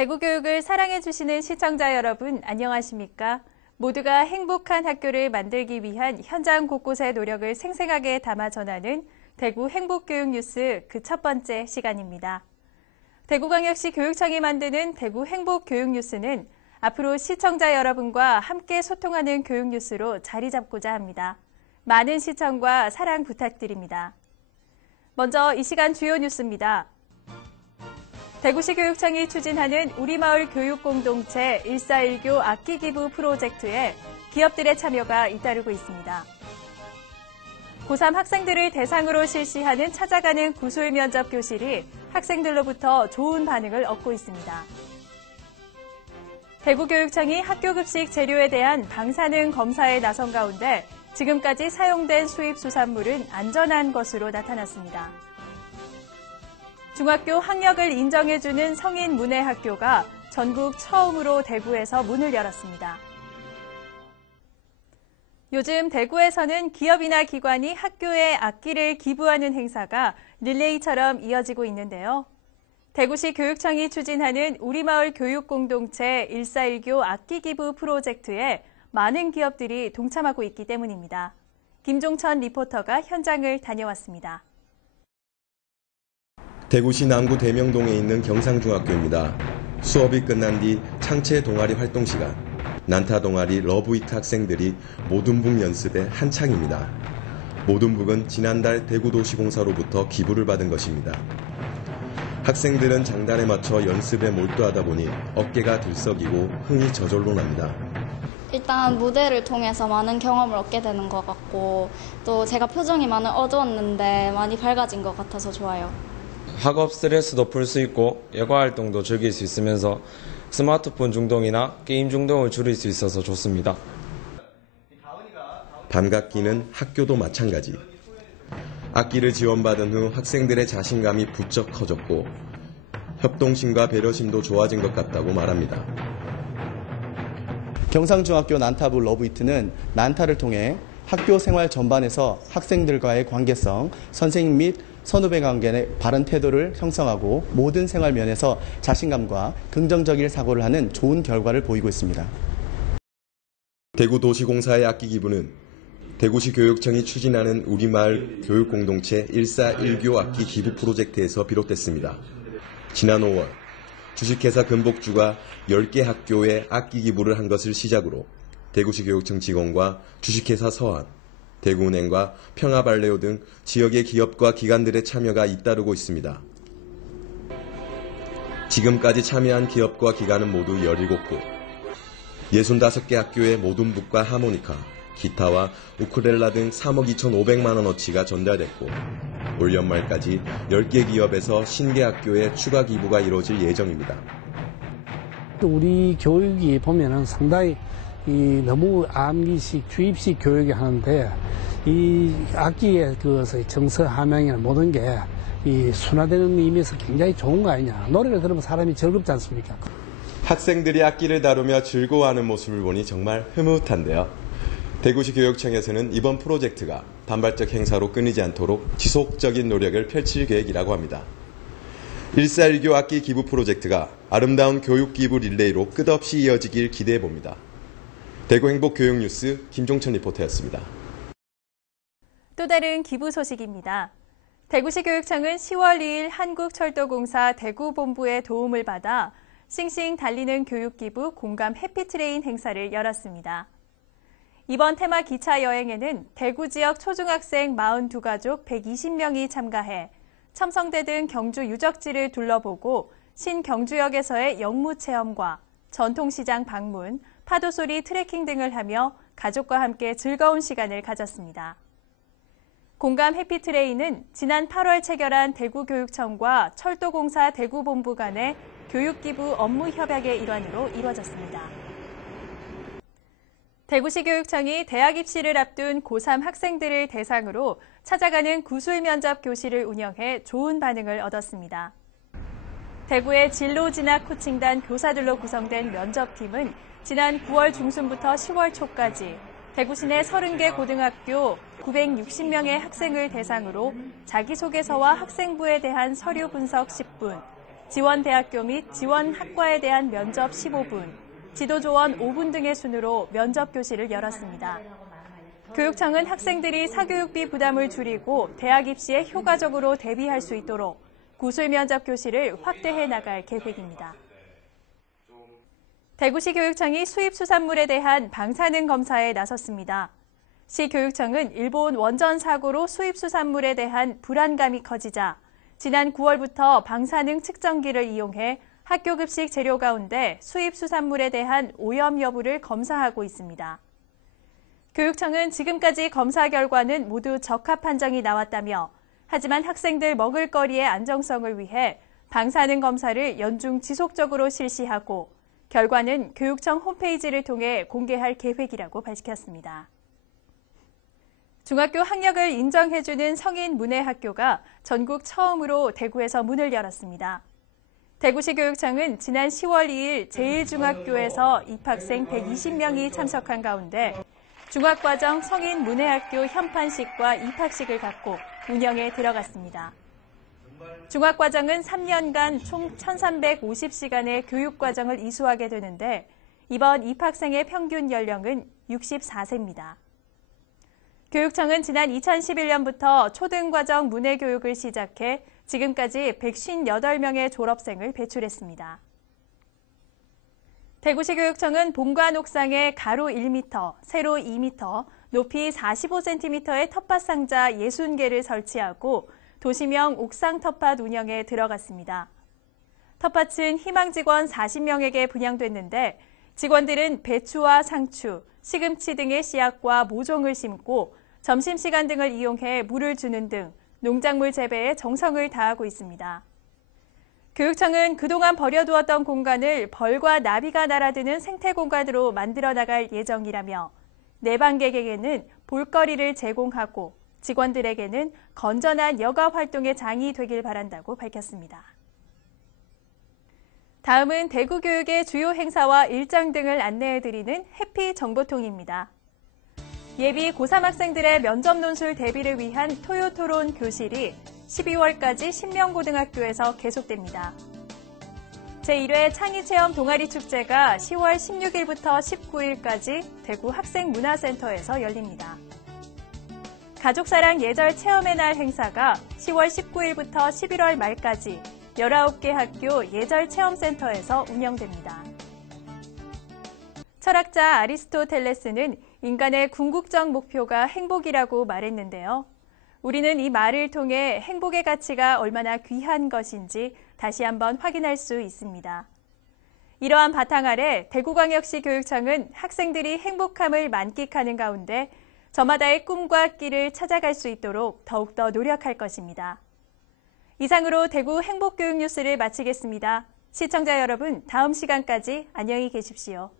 대구 교육을 사랑해주시는 시청자 여러분, 안녕하십니까? 모두가 행복한 학교를 만들기 위한 현장 곳곳의 노력을 생생하게 담아 전하는 대구 행복교육 뉴스 그 첫 번째 시간입니다. 대구광역시 교육청이 만드는 대구 행복교육 뉴스는 앞으로 시청자 여러분과 함께 소통하는 교육 뉴스로 자리 잡고자 합니다. 많은 시청과 사랑 부탁드립니다. 먼저 이 시간 주요 뉴스입니다. 대구시 교육청이 추진하는 우리마을 교육공동체 1419 악기기부 프로젝트에 기업들의 참여가 잇따르고 있습니다. 고3 학생들을 대상으로 실시하는 찾아가는 구술면접 교실이 학생들로부터 좋은 반응을 얻고 있습니다. 대구교육청이 학교급식 재료에 대한 방사능 검사에 나선 가운데 지금까지 사용된 수입 수산물은 안전한 것으로 나타났습니다. 중학교 학력을 인정해주는 성인 문해학교가 전국 처음으로 대구에서 문을 열었습니다. 요즘 대구에서는 기업이나 기관이 학교에 악기를 기부하는 행사가 릴레이처럼 이어지고 있는데요. 대구시 교육청이 추진하는 우리마을 교육공동체 1419 악기기부 프로젝트에 많은 기업들이 동참하고 있기 때문입니다. 김종천 리포터가 현장을 다녀왔습니다. 대구시 남구 대명동에 있는 경상중학교입니다. 수업이 끝난 뒤 창체 동아리 활동 시간, 난타 동아리 러브이트 학생들이 모둠북 연습에 한창입니다. 모둠북은 지난달 대구도시공사로부터 기부를 받은 것입니다. 학생들은 장단에 맞춰 연습에 몰두하다 보니 어깨가 들썩이고 흥이 저절로 납니다. 일단 무대를 통해서 많은 경험을 얻게 되는 것 같고 또 제가 표정이 많이 어두웠는데 많이 밝아진 것 같아서 좋아요. 학업 스트레스도 풀 수 있고 여가 활동도 즐길 수 있으면서 스마트폰 중독이나 게임 중독을 줄일 수 있어서 좋습니다. 반갑기는 학교도 마찬가지. 악기를 지원받은 후 학생들의 자신감이 부쩍 커졌고 협동심과 배려심도 좋아진 것 같다고 말합니다. 경상중학교 난타부 러브이트는 난타를 통해 학교 생활 전반에서 학생들과의 관계성, 선생님 및 선후배 관계의 바른 태도를 형성하고 모든 생활 면에서 자신감과 긍정적인 사고를 하는 좋은 결과를 보이고 있습니다. 대구도시공사의 악기 기부는 대구시 교육청이 추진하는 우리마을 교육공동체 1419 악기 기부 프로젝트에서 비롯됐습니다. 지난 5월 주식회사 금복주가 10개 학교에 악기 기부를 한 것을 시작으로 대구시 교육청 직원과 주식회사 서한, 대구은행과 평화발레오 등 지역의 기업과 기관들의 참여가 잇따르고 있습니다. 지금까지 참여한 기업과 기관은 모두 17곳, 65개 학교에 모둠북과 하모니카, 기타와 우쿨렐라 등 3억 2,500만 원어치가 전달됐고 올 연말까지 10개 기업에서 신개 학교에 추가 기부가 이루어질 예정입니다. 우리 교육이 보면은 상당히 너무 암기식, 주입식 교육이 하는데 이 악기의 정서 함양이나 모든 게 이 순화되는 의미에서 굉장히 좋은 거 아니냐. 노래를 들으면 사람이 즐겁지 않습니까? 학생들이 악기를 다루며 즐거워하는 모습을 보니 정말 흐뭇한데요. 대구시 교육청에서는 이번 프로젝트가 단발적 행사로 끊이지 않도록 지속적인 노력을 펼칠 계획이라고 합니다. 1419 악기 기부 프로젝트가 아름다운 교육 기부 릴레이로 끝없이 이어지길 기대해봅니다. 대구 행복 교육 뉴스 김종천 리포터였습니다. 또 다른 기부 소식입니다. 대구시 교육청은 10월 2일 한국철도공사 대구본부의 도움을 받아 싱싱 달리는 교육기부 공감 해피트레인 행사를 열었습니다. 이번 테마 기차 여행에는 대구 지역 초중학생 42가족 120명이 참가해 첨성대 등 경주 유적지를 둘러보고 신경주역에서의 영무 체험과 전통시장 방문, 파도소리 트레킹 등을 하며 가족과 함께 즐거운 시간을 가졌습니다. 공감 해피트레인은 지난 8월 체결한 대구교육청과 철도공사 대구본부 간의 교육기부 업무 협약의 일환으로 이루어졌습니다. 대구시 교육청이 대학 입시를 앞둔 고3 학생들을 대상으로 찾아가는 구술면접 교실을 운영해 좋은 반응을 얻었습니다. 대구의 진로진학 코칭단 교사들로 구성된 면접팀은 지난 9월 중순부터 10월 초까지 대구 시내 30개 고등학교 960명의 학생을 대상으로 자기소개서와 학생부에 대한 서류 분석 10분, 지원대학교 및 지원학과에 대한 면접 15분, 지도조원 5분 등의 순으로 면접 교실을 열었습니다. 교육청은 학생들이 사교육비 부담을 줄이고 대학 입시에 효과적으로 대비할 수 있도록 구술 면접 교실을 확대해 나갈 계획입니다. 대구시 교육청이 수입 수산물에 대한 방사능 검사에 나섰습니다. 시 교육청은 일본 원전 사고로 수입 수산물에 대한 불안감이 커지자 지난 9월부터 방사능 측정기를 이용해 학교 급식 재료 가운데 수입 수산물에 대한 오염 여부를 검사하고 있습니다. 교육청은 지금까지 검사 결과는 모두 적합 판정이 나왔다며 하지만 학생들 먹을거리의 안정성을 위해 방사능 검사를 연중 지속적으로 실시하고 결과는 교육청 홈페이지를 통해 공개할 계획이라고 밝혔습니다. 중학교 학력을 인정해주는 성인 문해학교가 전국 처음으로 대구에서 문을 열었습니다. 대구시 교육청은 지난 10월 2일 제1중학교에서 입학생 120명이 참석한 가운데 중학과정 성인 문해학교 현판식과 입학식을 갖고 운영에 들어갔습니다. 중학과정은 3년간 총 1,350시간의 교육과정을 이수하게 되는데 이번 입학생의 평균 연령은 64세입니다. 교육청은 지난 2011년부터 초등과정 문해교육을 시작해 지금까지 158명의 졸업생을 배출했습니다. 대구시 교육청은 본관 옥상에 가로 1m, 세로 2m, 높이 45cm의 텃밭 상자 60개를 설치하고 도시명 옥상 텃밭 운영에 들어갔습니다. 텃밭은 희망 직원 40명에게 분양됐는데 직원들은 배추와 상추, 시금치 등의 씨앗과 모종을 심고 점심시간 등을 이용해 물을 주는 등 농작물 재배에 정성을 다하고 있습니다. 교육청은 그동안 버려두었던 공간을 벌과 나비가 날아드는 생태 공간으로 만들어 나갈 예정이라며 내방객에게는 볼거리를 제공하고 직원들에게는 건전한 여가 활동의 장이 되길 바란다고 밝혔습니다. 다음은 대구 교육의 주요 행사와 일정 등을 안내해드리는 해피 정보통입니다. 예비 고3 학생들의 면접 논술 대비를 위한 토요토론 교실이 12월까지 신명고등학교에서 계속됩니다. 제1회 창의체험 동아리축제가 10월 16일부터 19일까지 대구 학생문화센터에서 열립니다. 가족사랑 예절 체험의 날 행사가 10월 19일부터 11월 말까지 19개 학교 예절체험센터에서 운영됩니다. 철학자 아리스토텔레스는 인간의 궁극적 목표가 행복이라고 말했는데요. 우리는 이 말을 통해 행복의 가치가 얼마나 귀한 것인지 다시 한번 확인할 수 있습니다. 이러한 바탕 아래 대구광역시 교육청은 학생들이 행복함을 만끽하는 가운데 저마다의 꿈과 길을 찾아갈 수 있도록 더욱더 노력할 것입니다. 이상으로 대구 행복교육 뉴스를 마치겠습니다. 시청자 여러분, 다음 시간까지 안녕히 계십시오.